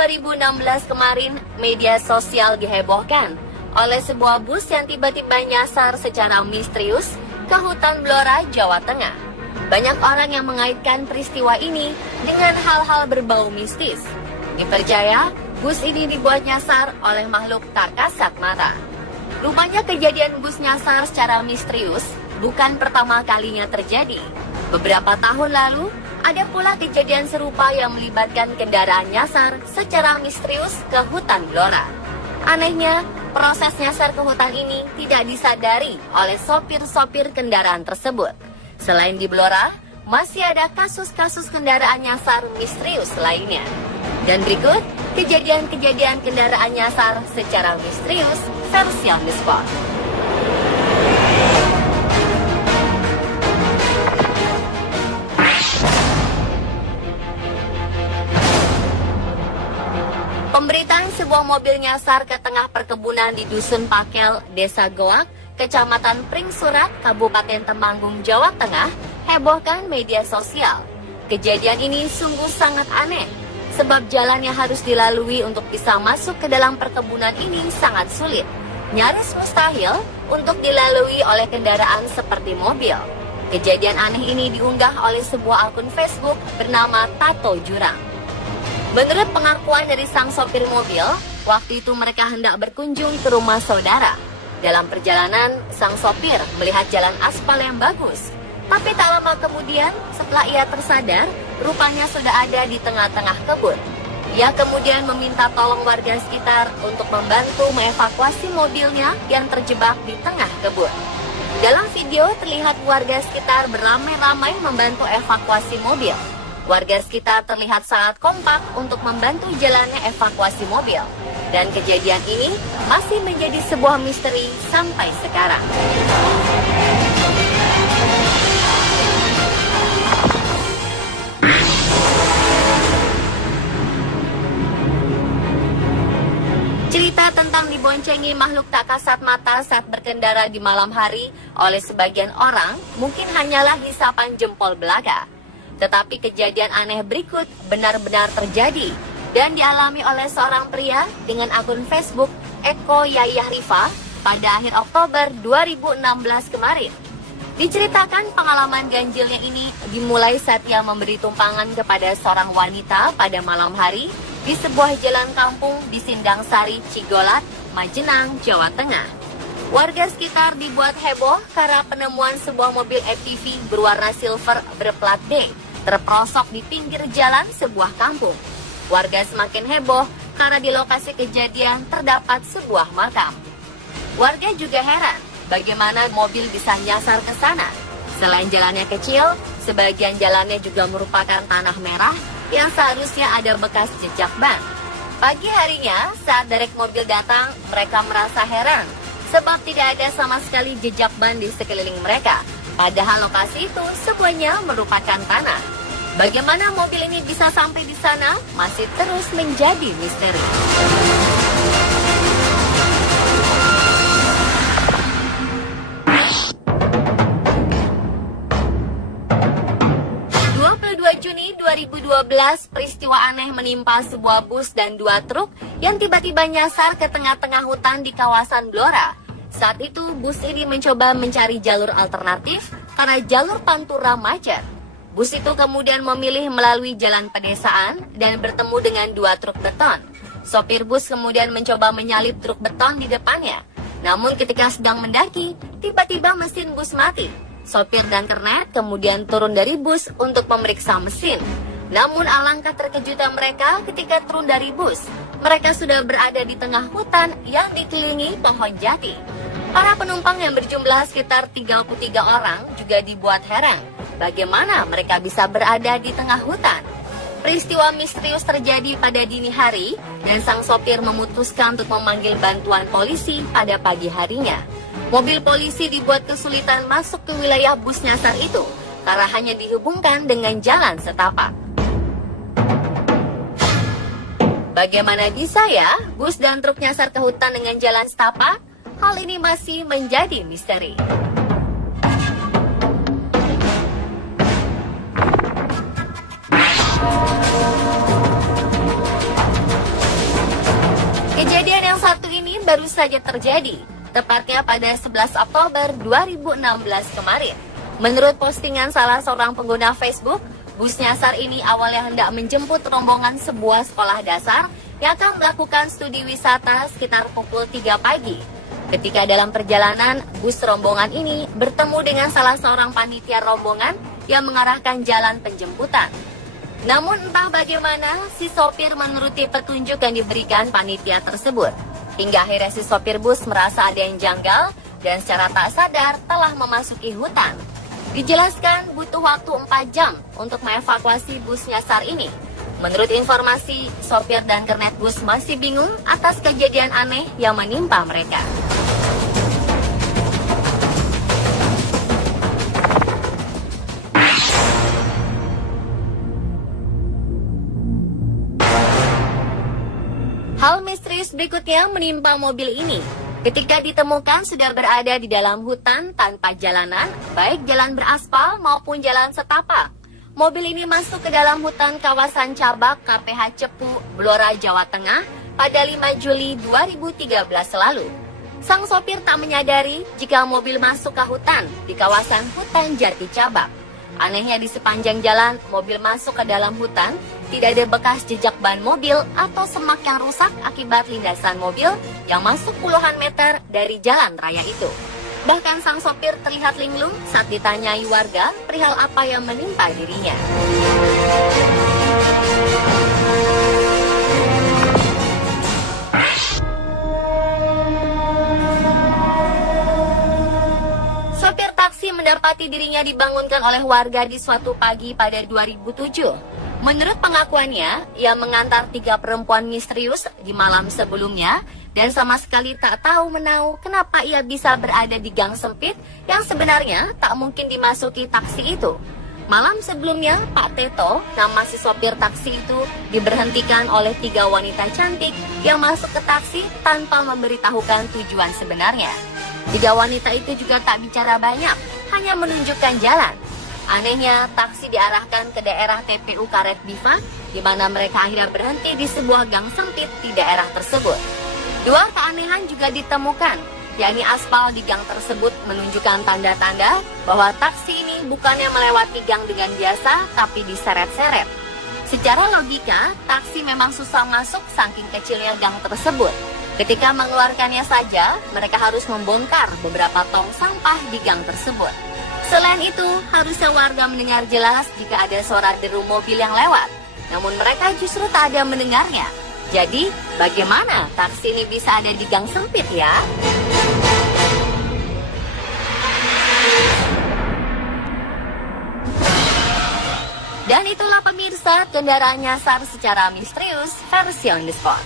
2016 kemarin, media sosial dihebohkan oleh sebuah bus yang tiba-tiba nyasar secara misterius ke hutan Blora, Jawa Tengah. Banyak orang yang mengaitkan peristiwa ini dengan hal-hal berbau mistis. Dipercaya, bus ini dibuat nyasar oleh makhluk tak kasat mata. Rupanya kejadian bus nyasar secara misterius bukan pertama kalinya terjadi. Beberapa tahun lalu, ada pula kejadian serupa yang melibatkan kendaraan nyasar secara misterius ke hutan Blora. Anehnya, proses nyasar ke hutan ini tidak disadari oleh sopir-sopir kendaraan tersebut. Selain di Blora, masih ada kasus-kasus kendaraan nyasar misterius lainnya. Dan berikut, kejadian-kejadian kendaraan nyasar secara misterius versi on the spot. Pemberitaan sebuah mobil nyasar ke tengah perkebunan di Dusun Pakel, Desa Goak, Kecamatan Pringsurat, Kabupaten Temanggung, Jawa Tengah, hebohkan media sosial. Kejadian ini sungguh sangat aneh, sebab jalan yang harus dilalui untuk bisa masuk ke dalam perkebunan ini sangat sulit. Nyaris mustahil untuk dilalui oleh kendaraan seperti mobil. Kejadian aneh ini diunggah oleh sebuah akun Facebook bernama Tato Jurang. Menurut pengakuan dari sang sopir mobil, waktu itu mereka hendak berkunjung ke rumah saudara. Dalam perjalanan, sang sopir melihat jalan aspal yang bagus. Tapi tak lama kemudian, setelah ia tersadar, rupanya sudah ada di tengah-tengah kebun. Ia kemudian meminta tolong warga sekitar untuk membantu mengevakuasi mobilnya yang terjebak di tengah kebun. Dalam video terlihat warga sekitar beramai-ramai membantu evakuasi mobil. Warga sekitar terlihat sangat kompak untuk membantu jalannya evakuasi mobil. Dan kejadian ini masih menjadi sebuah misteri sampai sekarang. Cerita tentang diboncengi makhluk tak kasat mata saat berkendara di malam hari oleh sebagian orang mungkin hanyalah hisapan jempol belaka. Tetapi kejadian aneh berikut benar-benar terjadi dan dialami oleh seorang pria dengan akun Facebook Eko Yayah Rifa pada akhir Oktober 2016 kemarin. Diceritakan pengalaman ganjilnya ini dimulai saat ia memberi tumpangan kepada seorang wanita pada malam hari di sebuah jalan kampung di Sindang Sari, Cigolat, Majenang, Jawa Tengah. Warga sekitar dibuat heboh karena penemuan sebuah mobil ATV berwarna silver berplat D terperosok di pinggir jalan sebuah kampung. Warga semakin heboh karena di lokasi kejadian terdapat sebuah makam. Warga juga heran bagaimana mobil bisa nyasar ke sana. Selain jalannya kecil, sebagian jalannya juga merupakan tanah merah yang seharusnya ada bekas jejak ban. Pagi harinya, saat derek mobil datang, mereka merasa heran sebab tidak ada sama sekali jejak ban di sekeliling mereka. Padahal lokasi itu semuanya merupakan tanah. Bagaimana mobil ini bisa sampai di sana masih terus menjadi misteri. Juni 2012, peristiwa aneh menimpa sebuah bus dan 2 truk yang tiba-tiba nyasar ke tengah-tengah hutan di kawasan Blora. Saat itu, bus ini mencoba mencari jalur alternatif karena jalur Pantura macet. Bus itu kemudian memilih melalui jalan pedesaan dan bertemu dengan 2 truk beton. Sopir bus kemudian mencoba menyalip truk beton di depannya. Namun ketika sedang mendaki, tiba-tiba mesin bus mati. Sopir dan kernet kemudian turun dari bus untuk memeriksa mesin. Namun alangkah terkejutnya mereka ketika turun dari bus. Mereka sudah berada di tengah hutan yang dikelilingi pohon jati. Para penumpang yang berjumlah sekitar 33 orang juga dibuat heran. Bagaimana mereka bisa berada di tengah hutan? Peristiwa misterius terjadi pada dini hari dan sang sopir memutuskan untuk memanggil bantuan polisi pada pagi harinya. Mobil polisi dibuat kesulitan masuk ke wilayah bus nyasar itu karena hanya dihubungkan dengan jalan setapak. Bagaimana bisa ya bus dan truk nyasar ke hutan dengan jalan setapak? Hal ini masih menjadi misteri. Kejadian yang satu ini baru saja terjadi, tepatnya pada 11 Oktober 2016 kemarin. Menurut postingan salah seorang pengguna Facebook, bus nyasar ini awalnya hendak menjemput rombongan sebuah sekolah dasar yang akan melakukan studi wisata sekitar pukul 3 pagi. Ketika dalam perjalanan, bus rombongan ini bertemu dengan salah seorang panitia rombongan yang mengarahkan jalan penjemputan. Namun entah bagaimana, si sopir menuruti petunjuk yang diberikan panitia tersebut. Hingga akhirnya si sopir bus merasa ada yang janggal dan secara tak sadar telah memasuki hutan. Dijelaskan butuh waktu 4 jam untuk mengevakuasi bus nyasar ini. Menurut informasi, sopir dan kernet bus masih bingung atas kejadian aneh yang menimpa mereka. Hal misterius berikutnya menimpa mobil ini. Ketika ditemukan sudah berada di dalam hutan tanpa jalanan, baik jalan beraspal maupun jalan setapak. Mobil ini masuk ke dalam hutan kawasan Cabak KPH Cepu, Blora, Jawa Tengah pada 5 Juli 2013 lalu. Sang sopir tak menyadari jika mobil masuk ke hutan di kawasan hutan Jati Cabak. Anehnya di sepanjang jalan mobil masuk ke dalam hutan, tidak ada bekas jejak ban mobil atau semak yang rusak akibat lindasan mobil yang masuk puluhan meter dari jalan raya itu. Bahkan sang sopir terlihat linglung saat ditanyai warga perihal apa yang menimpa dirinya. Sopir taksi mendapati dirinya dibangunkan oleh warga di suatu pagi pada 2007. Menurut pengakuannya, ia mengantar 3 perempuan misterius di malam sebelumnya dan sama sekali tak tahu menahu kenapa ia bisa berada di gang sempit yang sebenarnya tak mungkin dimasuki taksi itu. Malam sebelumnya, Pak Teto, nama si sopir taksi itu, diberhentikan oleh 3 wanita cantik yang masuk ke taksi tanpa memberitahukan tujuan sebenarnya. 3 wanita itu juga tak bicara banyak, hanya menunjukkan jalan. Anehnya, taksi diarahkan ke daerah TPU Karet Biva, di mana mereka akhirnya berhenti di sebuah gang sempit di daerah tersebut. 2 keanehan juga ditemukan, yakni aspal di gang tersebut menunjukkan tanda-tanda bahwa taksi ini bukannya melewati gang dengan biasa, tapi diseret-seret. Secara logika, taksi memang susah masuk saking kecilnya gang tersebut. Ketika mengeluarkannya saja, mereka harus membongkar beberapa tong sampah di gang tersebut. Selain itu, harusnya warga mendengar jelas jika ada suara deru mobil yang lewat. Namun mereka justru tak ada mendengarnya. Jadi, bagaimana taksi ini bisa ada di gang sempit ya? Dan itulah pemirsa, kendaraan nyasar secara misterius versi on the spot.